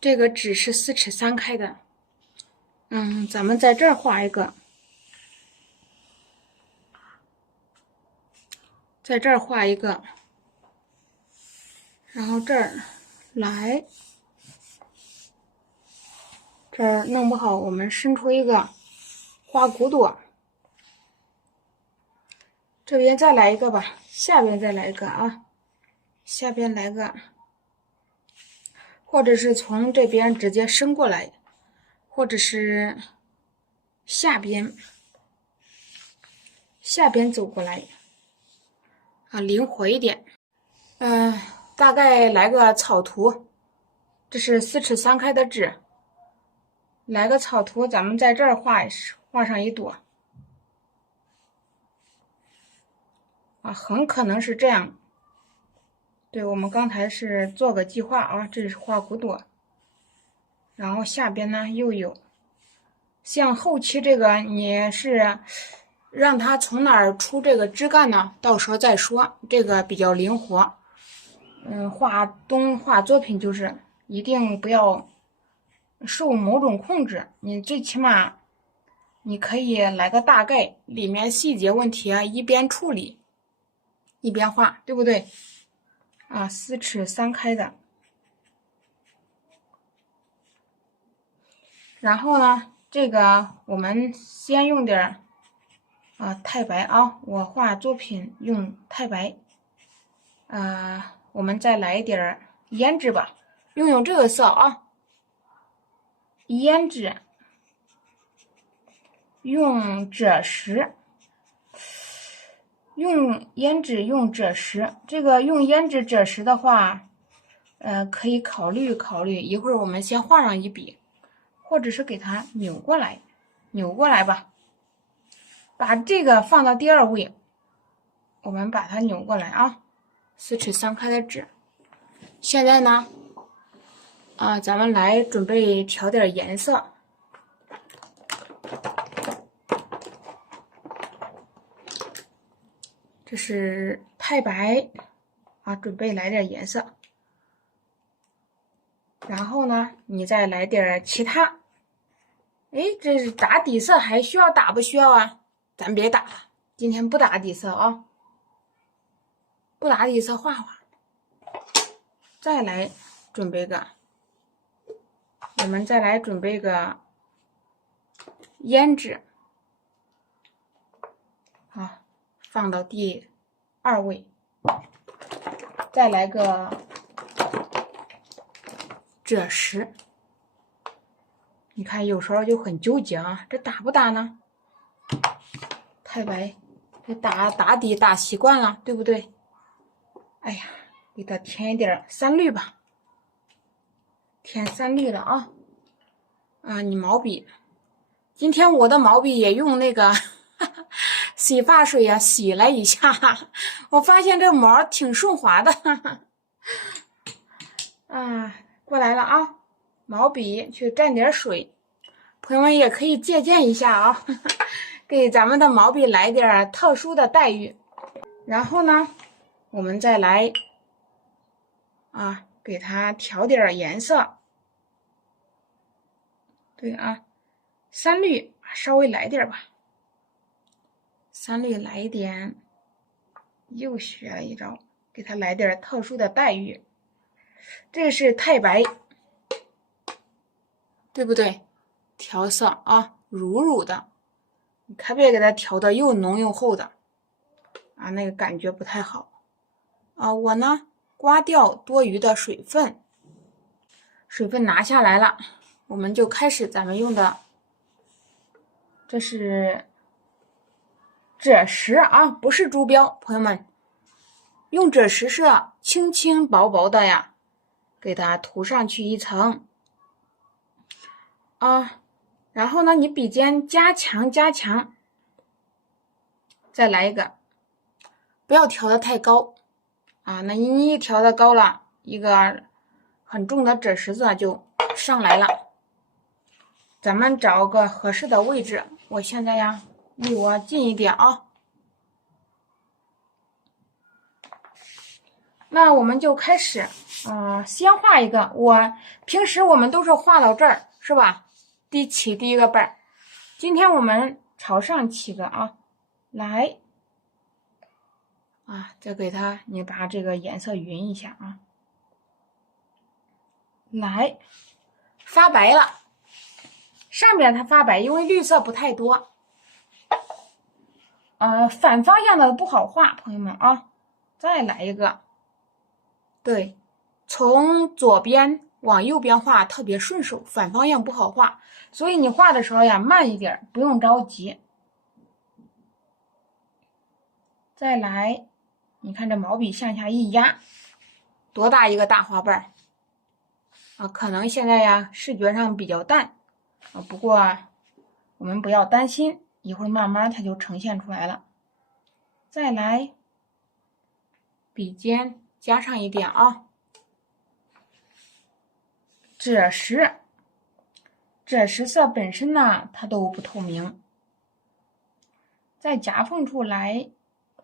这个纸是4尺3开的，咱们在这儿画一个，在这儿画一个，然后这儿来，这儿弄不好我们伸出一个花骨朵，这边再来一个吧，下边再来一个啊，下边来个，或者是从这边直接伸过来，或者是下边走过来啊，灵活一点。大概来个草图，这是4尺3开的纸，来个草图，咱们在这儿画上一朵啊，很可能是这样。对，我们刚才是做个计划啊，这是花骨朵，然后下边呢又有，像后期这个你是让它从哪儿出这个枝干呢？到时候再说，这个比较灵活。画作品就是一定不要受某种控制，你最起码你可以来个大概，里面细节问题啊一边处理一边画，对不对？啊，4尺3开的。然后呢，这个我们先用点太白啊，我画作品用太白。我们再来一点胭脂吧，用这个色啊，胭脂，用赭石，用胭脂用赭石。这个用胭脂赭石的话，可以考虑考虑。一会儿我们先画上一笔，或者是给它扭过来吧。把这个放到第2位，我们把它扭过来啊。4尺3开的纸，现在呢，咱们来准备调点颜色。这是太白啊，准备来点颜色。然后呢，你再来点其他。这是打底色，还需要打不需要啊？咱别打了，今天不打底色啊，不打底色画画。再来准备个，我们再来准备个胭脂，好，放到第2位。再来个赭石，你看有时候就很纠结啊，这打不打呢？太白，这打底打习惯了，对不对？哎呀，给它填一点3绿吧，填3绿了啊。你毛笔，今天我的毛笔也用那个洗发水啊洗了一下，我发现这毛挺顺滑的。过来了啊，毛笔去蘸点水，朋友们也可以借鉴一下啊，给咱们的毛笔来点特殊的待遇。然后呢，我们再来给它调点颜色。对啊，3绿稍微来点吧，3绿来一点，又学了一招，给它来点特殊的待遇。这个是太白，对不对？调色啊，乳乳的，你可别给它调的又浓又厚的那个感觉不太好我呢刮掉多余的水分拿下来了，我们就开始咱们用的，这是赭石啊，不是珠标，朋友们，用赭石是轻轻薄薄的呀，给它涂上去一层然后呢，你笔尖加强，再来一个，不要调的太高那你一调的高了，一个很重的赭石子就上来了。咱们找个合适的位置，我现在呀离我近一点啊。那我们就开始先画一个。平时我们都是画到这儿，是吧？起第一个瓣儿。今天我们朝上起个啊，来再给它，你把这个颜色匀一下啊，来发白了。上边它发白，因为绿色不太多。反方向的不好画，朋友们啊，再来一个。对，从左边往右边画特别顺手，反方向不好画，所以你画的时候呀，慢一点，不用着急。再来，你看这毛笔向下一压，多大一个大花瓣可能现在呀视觉上比较淡不过我们不要担心，一会儿慢慢它就呈现出来了。再来，笔尖加上一点啊。赭石色本身呢，它都不透明，在夹缝处来，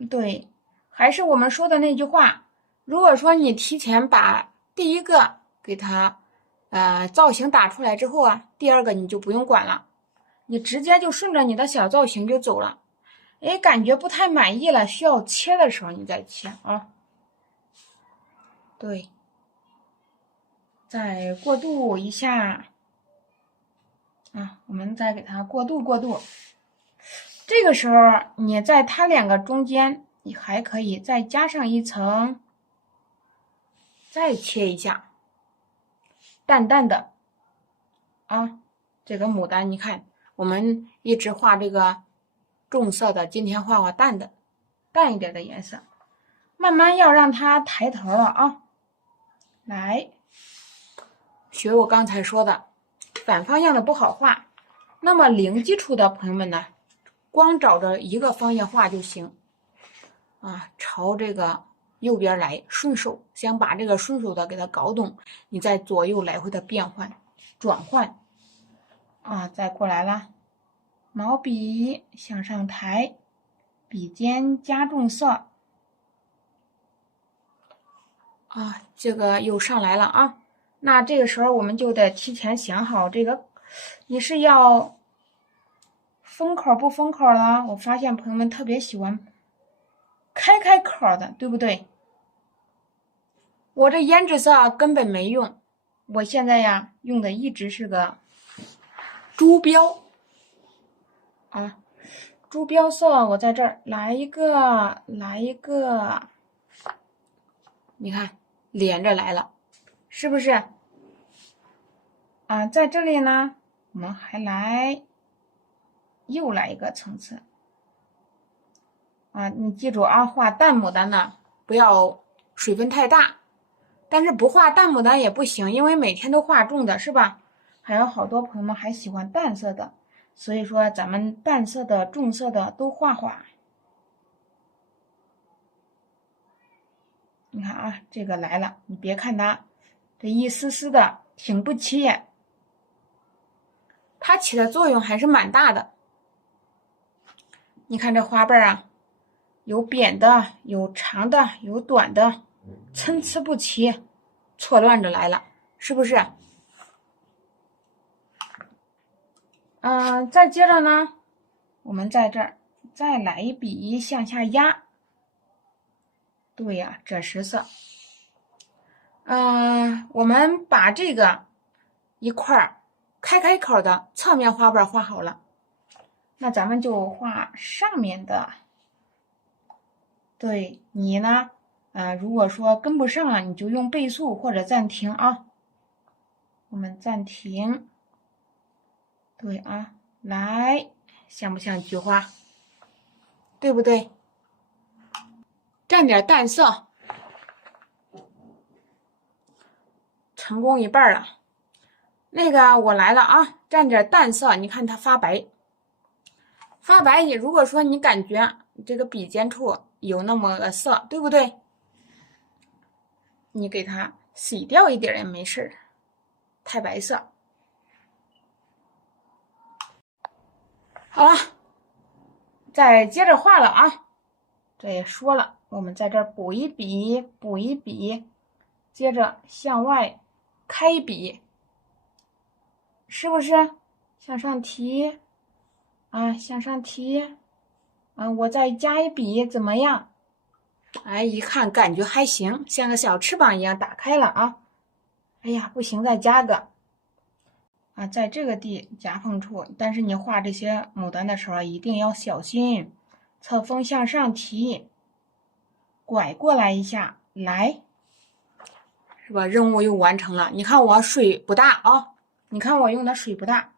对，还是我们说的那句话，如果说你提前把第一个给它造型打出来之后第二个你就不用管了，你直接就顺着你的小造型就走了。感觉不太满意了，需要切的时候你再切啊。对，再过渡一下我们再给它过渡。这个时候你在它两个中间，你还可以再加上一层，再切一下，淡淡的这个牡丹，你看我们一直画这个重色的，今天画淡一点的颜色，慢慢要让它抬头了来，学我刚才说的，反方向的不好画，那么零基础的朋友们呢，光找着一个方向画就行朝这个右边来，顺手先把这个顺手的给它搞懂，你再左右来回的变换转换再过来了，毛笔向上抬，笔尖加重色这个又上来了那这个时候我们就得提前想好这个你是要封口不封口了。我发现朋友们特别喜欢开口的，对不对？我这胭脂色根本没用，我现在呀用的一直是个朱标朱标色，我在这儿来一个，你看连着来了，是不是在这里呢我们还又来一个层次你记住画淡牡丹呢不要水分太大，但是不画淡牡丹也不行，因为每天都画重的是吧？还有好多朋友们还喜欢淡色的，所以说咱们淡色的重色的都画。你看这个来了，你别看它这一丝丝的挺不起眼，它起的作用还是蛮大的。你看这花瓣有扁的，有长的，有短的，参差不齐，错乱着来了，是不是？再接着呢，我们在这儿再来一笔向下压。对呀，赭石色。我们把这个一块开口的侧面花瓣画好了，那咱们就画上面的。对，你呢如果说跟不上了，你就用倍速或者暂停我们暂停。对来，像不像菊花？对不对？蘸点淡色，成功一半了。那个我来了蘸点淡色，你看它发白。发白，你如果说你感觉这个笔尖处有那么个色，对不对？你给它洗掉一点也没事，太白色。好了，再接着画了这也说了，我们在这儿补一笔，接着向外开笔，是不是？向上提啊，向上提啊，我再加一笔怎么样？哎，一看感觉还行，像个小翅膀一样打开了啊。哎呀，不行，再加个啊，在这个夹缝处。但是你画这些牡丹的时候一定要小心，侧锋向上提，拐过来一下，来，是吧？任务又完成了。你看我水不大啊，你看我用的水不大。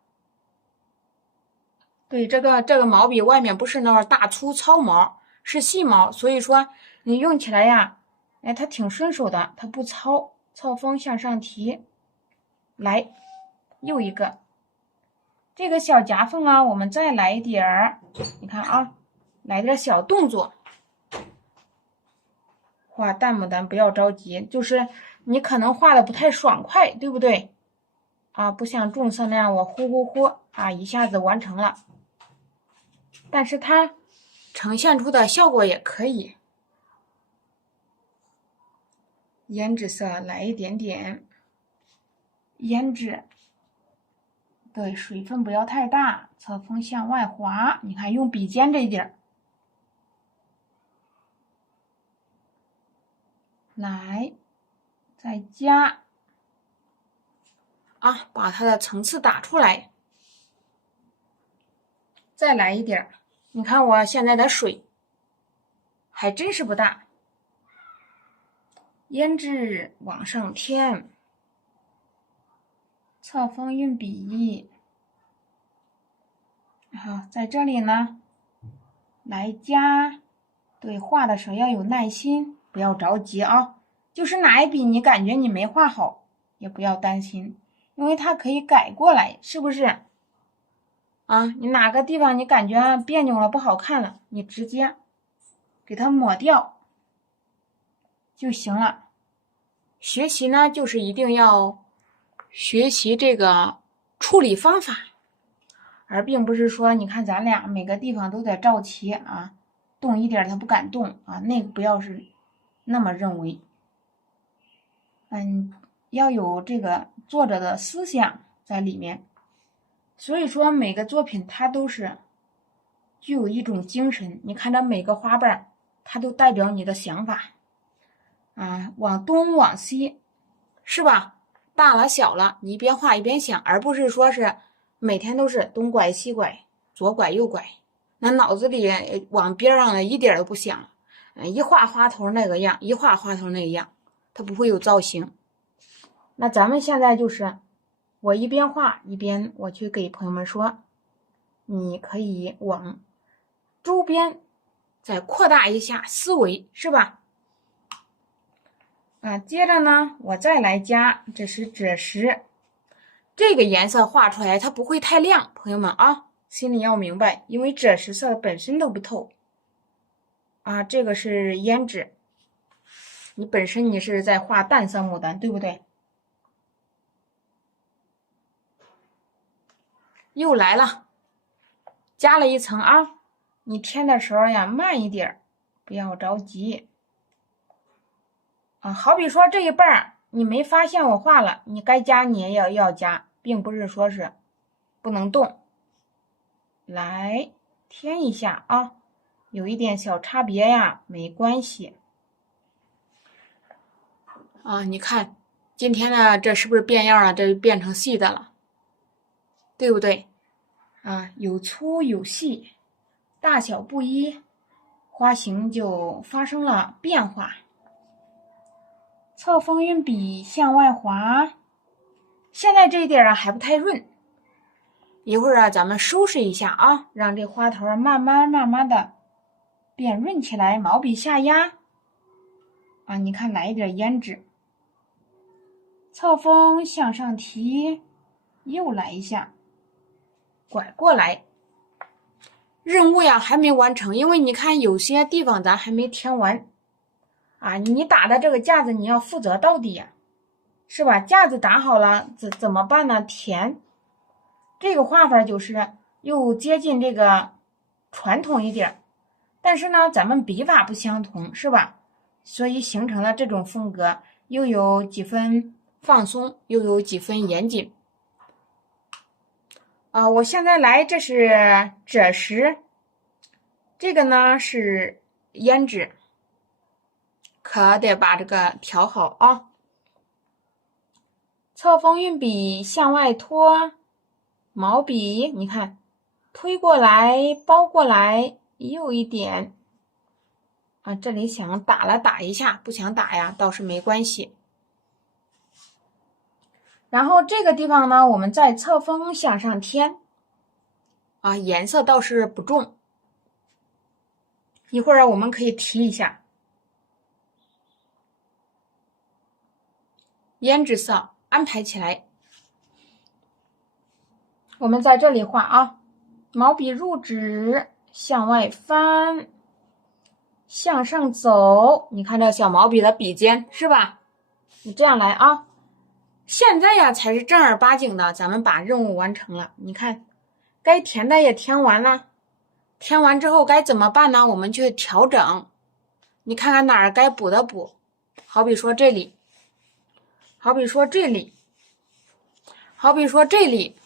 对，这个毛笔外面不是那种大粗糙毛，是细毛，所以说你用起来呀，哎，它挺顺手的，它不糙。侧锋向上提，来，又一个。这个小夹缝啊，我们再来一点儿，你看啊，来点小动作。画淡牡丹不要着急，就是你可能画的不太爽快，对不对？啊，不像重色那样我呼呼呼啊一下子完成了。但是它呈现出的效果也可以。胭脂色来一点点，胭脂，对，水分不要太大，侧锋向外滑，你看用笔尖这一点，来，再加，啊，把它的层次打出来，再来一点，你看我现在的水还真是不大。胭脂往上添，侧锋运笔，好，在这里呢，来加，对，画的时候要有耐心，不要着急啊。就是哪一笔你感觉你没画好，也不要担心，因为它可以改过来，是不是？啊，你哪个地方你感觉别扭了，不好看了，你直接给它抹掉就行了。学习呢，就是一定要学习这个处理方法，而并不是说你看咱俩每个地方都在照齐啊，动一点他不敢动啊，那个不要是那么认为。要有这个作者的思想在里面。所以说每个作品它都是具有一种精神，你看这每个花瓣它都代表你的想法啊，往东往西，是吧？大了小了，你一边画一边想，而不是说是每天都是东拐西拐，左拐右拐，那脑子里往边上的一点都不想，一画花头那个样，一画花头那个样，它不会有造型。那咱们现在就是我一边画一边我去给朋友们说，你可以往周边再扩大一下思维，是吧？啊，接着呢，我再来加，这是赭石，这个颜色画出来它不会太亮，朋友们啊，心里要明白，因为赭石色本身都不透。啊，这个是胭脂，你本身你是在画淡色牡丹，对不对？又来了，加了一层啊，你添的时候呀慢一点，不要着急。啊，好比说这一半你没发现我画了，你该加你也要加，并不是说是不能动。来添一下啊，有一点小差别呀，没关系。啊，你看今天呢，这是不是变样了？这就变成细的了，对不对？啊，有粗有细，大小不一，花型就发生了变化。侧锋运笔向外滑，现在这一点啊还不太润，一会儿啊咱们收拾一下啊，让这花头慢慢的变润起来，毛笔下压啊，你看来一点胭脂，侧锋向上提，又来一下，拐过来。任务呀还没完成，因为你看有些地方咱还没填完啊，你打的这个架子你要负责到底呀，是吧？架子打好了怎么办呢？填这个画法就是又接近这个传统一点，但是呢咱们笔法不相同，是吧？所以形成了这种风格，又有几分放松，又有几分严谨。我现在来，这是赭石，这个呢是胭脂，可得把这个调好啊。侧锋运笔向外拖，毛笔你看推过来包过来，又一点啊，这里想打了打一下，不想打呀倒是没关系。然后这个地方呢，我们在侧锋向上添啊，颜色倒是不重，一会儿我们可以提一下胭脂色安排起来。我们在这里画啊，毛笔入纸，向外翻，向上走，你看这小毛笔的笔尖是吧？你这样来啊。现在呀才是正儿八经的，咱们把任务完成了。你看，该填的也填完了，填完之后该怎么办呢？我们去调整。你看看哪儿该补的补，好比说这里，好比说这里，好比说这里，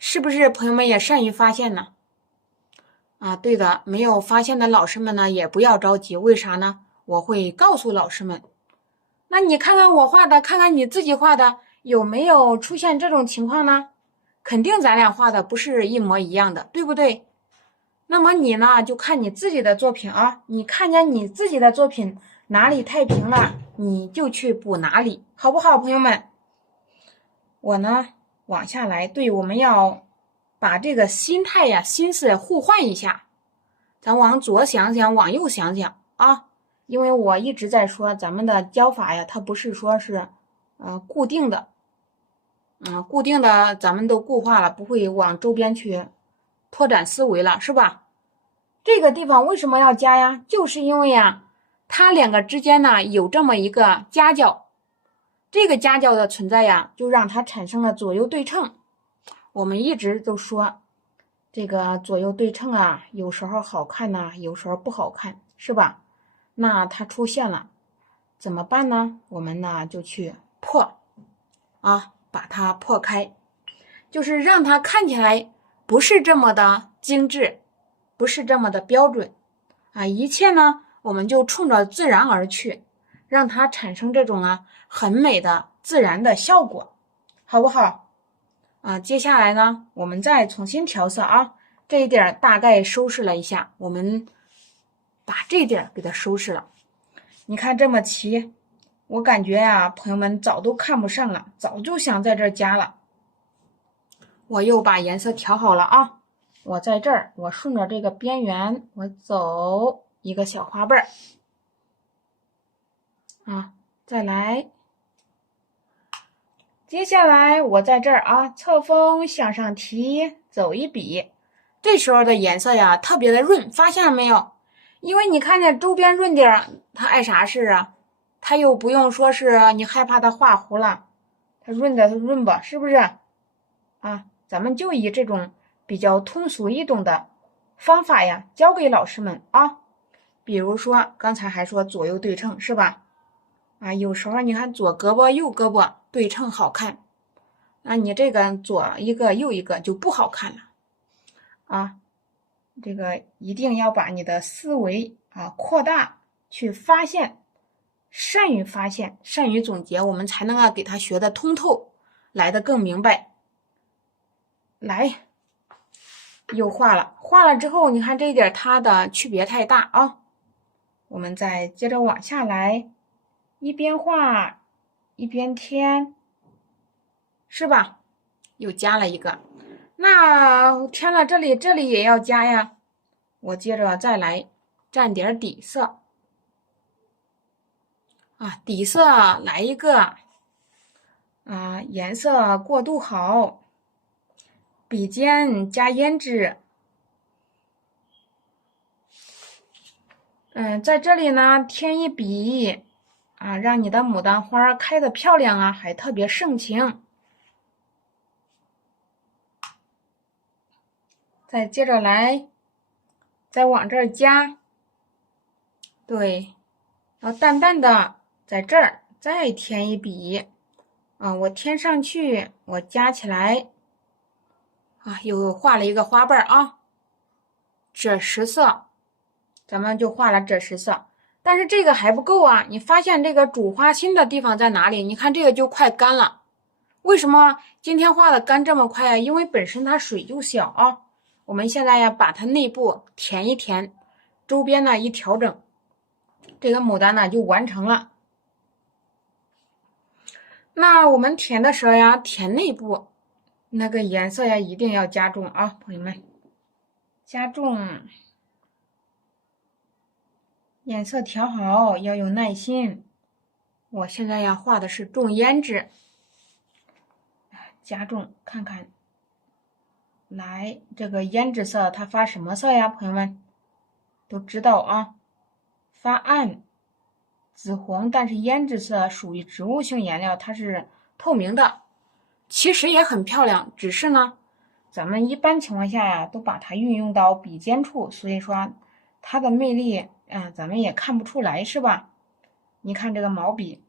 是不是朋友们也善于发现呢？啊，对的，没有发现的老师们呢，也不要着急。为啥呢？我会告诉老师们。那你看看我画的，看看你自己画的，有没有出现这种情况呢？肯定咱俩画的不是一模一样的，对不对？那么你呢，就看你自己的作品啊，你看见你自己的作品哪里太平了，你就去补哪里，好不好，朋友们？我呢，往下来，对，我们要把这个心态呀、心思互换一下，咱往左想想，往右想想啊。因为我一直在说咱们的教法呀，它不是说是固定的，固定的咱们都固化了，不会往周边去拓展思维了，是吧？这个地方为什么要加呀？就是因为呀，它两个之间呢有这么一个夹角，这个夹角的存在呀，就让它产生了左右对称。我们一直都说这个左右对称啊，有时候好看呢，有时候不好看，是吧？那它出现了怎么办呢？我们呢就去破啊，把它破开，就是让它看起来不是这么的精致，不是这么的标准啊，一切呢我们就冲着自然而去，让它产生这种很美的自然的效果，好不好？接下来呢我们再重新调色啊，这一点大概收拾了一下，我们把这点给它收拾了。你看这么齐，我感觉呀，朋友们早都看不上了，早就想在这儿加了。我又把颜色调好了啊，我在这儿，我顺着这个边缘，我走一个小花瓣啊，再来。接下来我在这儿啊，侧锋向上提，走一笔。这时候的颜色呀，特别的润，发现了没有？因为你看见周边润点，它碍啥事啊？它又不用说是你害怕它画糊了，它润的它润吧，是不是？啊，咱们就以这种比较通俗易懂的方法呀，教给老师们啊。比如说刚才还说左右对称，是吧？啊，有时候你看左胳膊右胳膊对称好看，那你这个左一个右一个就不好看了啊。这个一定要把你的思维扩大，去发现，善于发现，善于总结，我们才能给它学得通透，来得更明白。来，又画了，画了之后，你看这一点它的区别太大啊。我们再接着往下来，一边画一边添，是吧？又加了一个，那添了这里，这里也要加呀。我接着再来蘸点底色啊，底色来一个颜色过渡好，笔尖加胭脂。在这里呢添一笔让你的牡丹花开得漂亮啊，还特别盛情。再接着来，再往这儿加，对，然后淡淡的在这儿再添一笔，我添上去，我加起来，又画了一个花瓣啊，赭石色，咱们就画了赭石色。但是这个还不够啊，你发现这个主花心的地方在哪里？你看这个就快干了。为什么今天画的干这么快啊？因为本身它水就小啊。我们现在呀，把它内部填一填，周边呢一调整，这个牡丹呢就完成了。那我们填的时候呀，填内部那个颜色呀，一定要加重啊，朋友们，加重，颜色调好，要有耐心。我现在呀画的是重胭脂，加重看看。来，这个胭脂色它发什么色呀？朋友们都知道啊，发暗紫红，但是胭脂色属于植物性颜料，它是透明的，其实也很漂亮，只是呢，咱们一般情况下呀，都把它运用到笔尖处，所以说它的魅力，咱们也看不出来，是吧？你看这个毛笔，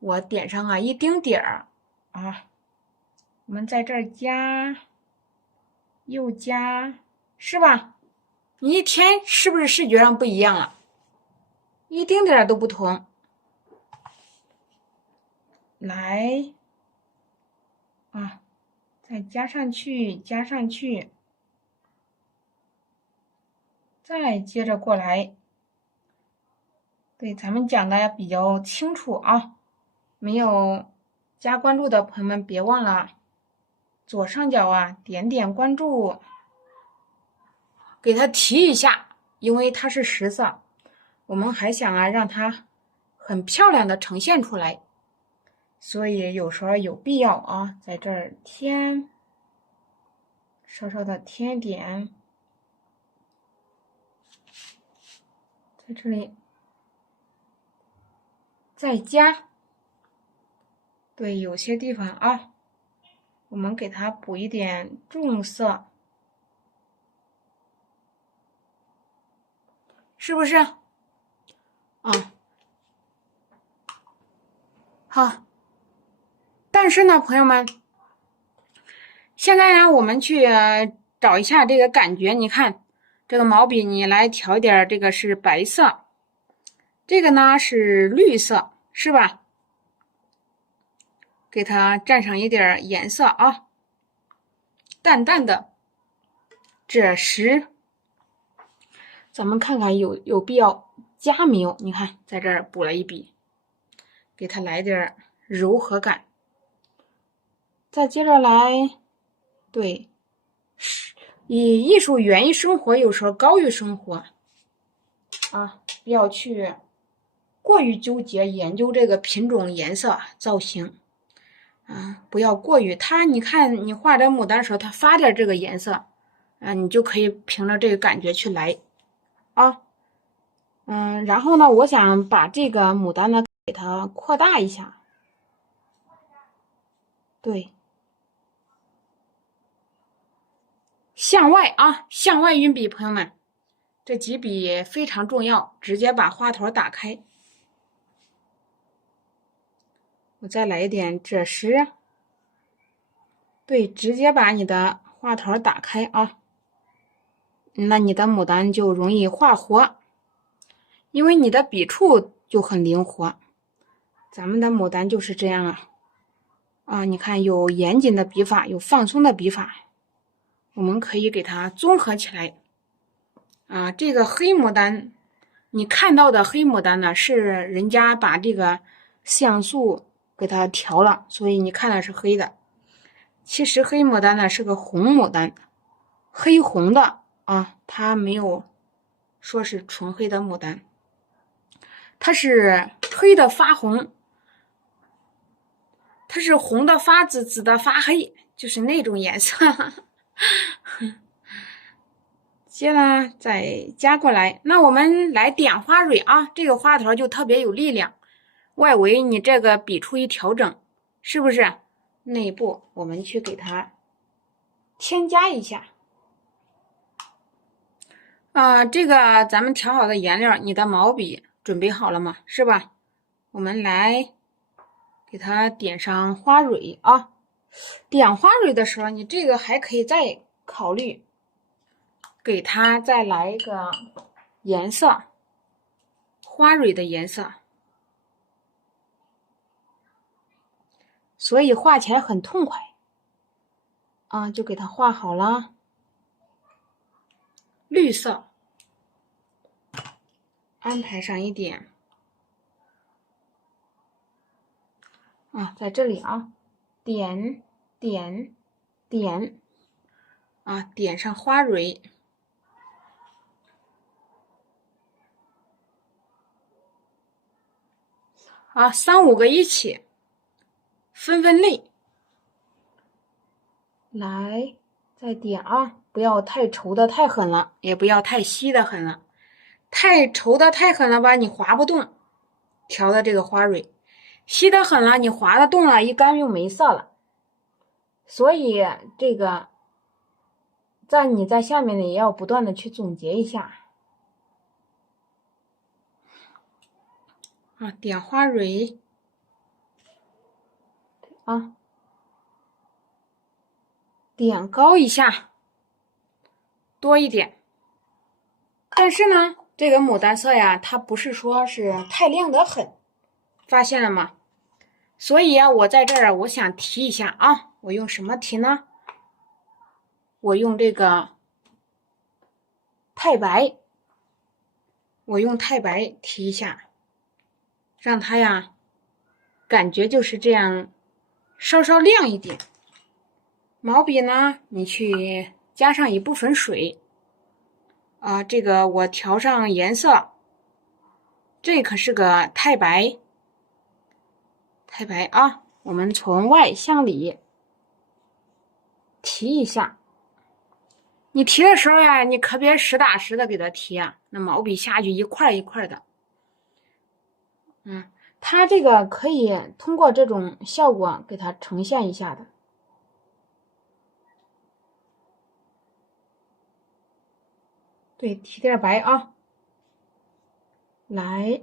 我点上啊一丁点儿啊，我们在这儿加。又加，是吧？你一填是不是视觉上不一样了？一丁点儿都不同。来，再加上去，加上去，再接着过来。对，咱们讲的比较清楚啊，没有加关注的朋友们别忘了左上角啊点点关注，给它提一下，因为它是实色，我们还想让它很漂亮的呈现出来，所以有时候有必要啊，在这儿添，稍稍的添一点，在这里再加，对，有些地方啊，我们给它补一点重色。是不是？好。但是呢，朋友们，现在呢，我们去找一下这个感觉。你看，这个毛笔，你来调一点，这个是白色，这个呢是绿色，是吧？给它蘸上一点颜色啊，淡淡的赭石。咱们看看有必要加没有？你看，在这儿补了一笔，给它来点柔和感。再接着来，对，以艺术源于生活，有时候高于生活啊，不要去过于纠结研究这个品种、颜色、造型不要过于它。你看你画这牡丹的时候，它发点这个颜色，你就可以凭着这个感觉去来啊。然后呢，我想把这个牡丹呢给它扩大一下，对，向外啊，向外运笔，朋友们，这几笔非常重要，直接把花头打开。我再来一点赭石，对，直接把你的花头打开啊，那你的牡丹就容易画活，因为你的笔触就很灵活。咱们的牡丹就是这样你看有严谨的笔法，有放松的笔法，我们可以给它综合起来这个黑牡丹，你看到的黑牡丹呢，是人家把这个像素给它调了，所以你看的是黑的。其实黑牡丹呢是个红牡丹，黑红的它没有说是纯黑的牡丹，它是黑的发红，它是红的发紫，紫的发黑，就是那种颜色。接着再加过来，那我们来点花蕊啊，这个花头就特别有力量。外围你这个笔触一调整，是不是？内部我们去给它添加一下这个咱们调好的颜料，你的毛笔准备好了吗？是吧？我们来给它点上花蕊啊。点花蕊的时候，你这个还可以再考虑，给它再来一个颜色，花蕊的颜色，所以画起来很痛快啊，就给它画好了。绿色，安排上一点啊，在这里啊，点点点啊，点上花蕊啊，3、5个一起分分类，来再点啊，不要太稠的太狠了，也不要太稀的狠了。太稠的太狠了吧，你划不动调的这个花蕊；稀的狠了，你划得动了，一干又没色了。所以这个你在下面呢也要不断的去总结一下啊，点花蕊啊，点高一下，多一点。但是呢，这个牡丹色呀，它不是说是太亮得很，发现了吗？所以呀，我在这儿我想提一下啊，我用什么提呢？我用这个太白，我用太白提一下，让它呀感觉就是这样，稍稍亮一点。毛笔呢，你去加上一部分水啊，这个我调上颜色，这可是个太白，太白啊，我们从外向里提一下。你提的时候呀，你可别实打实的给它提啊，那毛笔下去一块一块的。它这个可以通过这种效果给它呈现一下的。对，提点白啊，来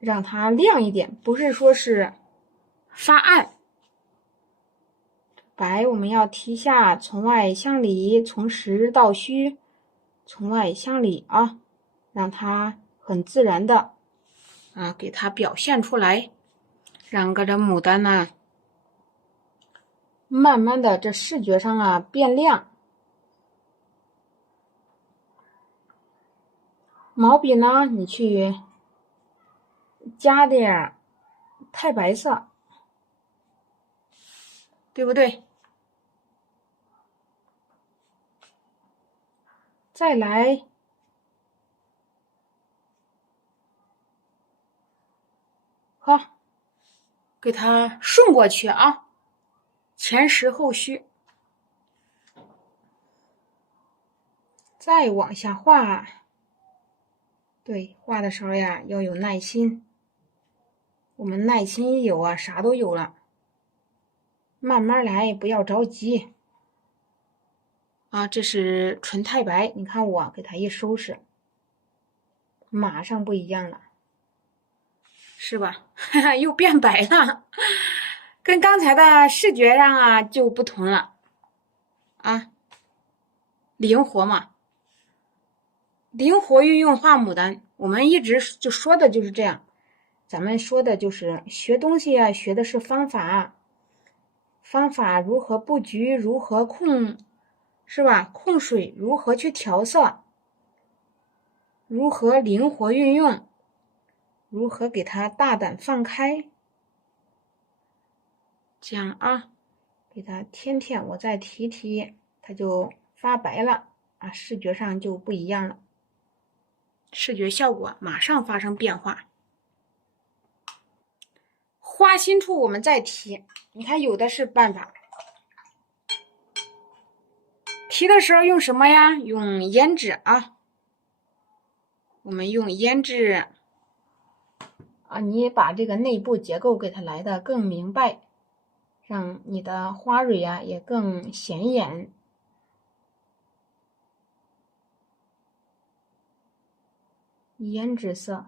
让它亮一点，不是说是发暗。白我们要提下，从外向里，从实到虚，从外向里啊，让它很自然的啊给它表现出来，让这牡丹呢慢慢的这视觉上啊变亮。毛笔呢，你去加点太白色，对不对？再来好，给它顺过去啊，前实后虚。再往下画，对，画的时候呀要有耐心。我们耐心一有啊，啥都有了。慢慢来，不要着急。啊，这是纯太白，你看我给它一收拾，马上不一样了，是吧？又变白了，跟刚才的视觉上啊就不同了。啊，灵活嘛，灵活运用画牡丹，我们一直就说的就是这样。咱们说的就是学东西啊，学的是方法，方法如何布局，如何控，是吧？控水，如何去调色，如何灵活运用，如何给它大胆放开，这样啊，给它添添，我再提提，它就发白了啊，视觉上就不一样了，视觉效果马上发生变化。花心处我们再提，你看有的是办法。提的时候用什么呀？用胭脂啊，我们用胭脂啊，你把这个内部结构给它来的更明白，让你的花蕊啊也更显眼。胭脂色。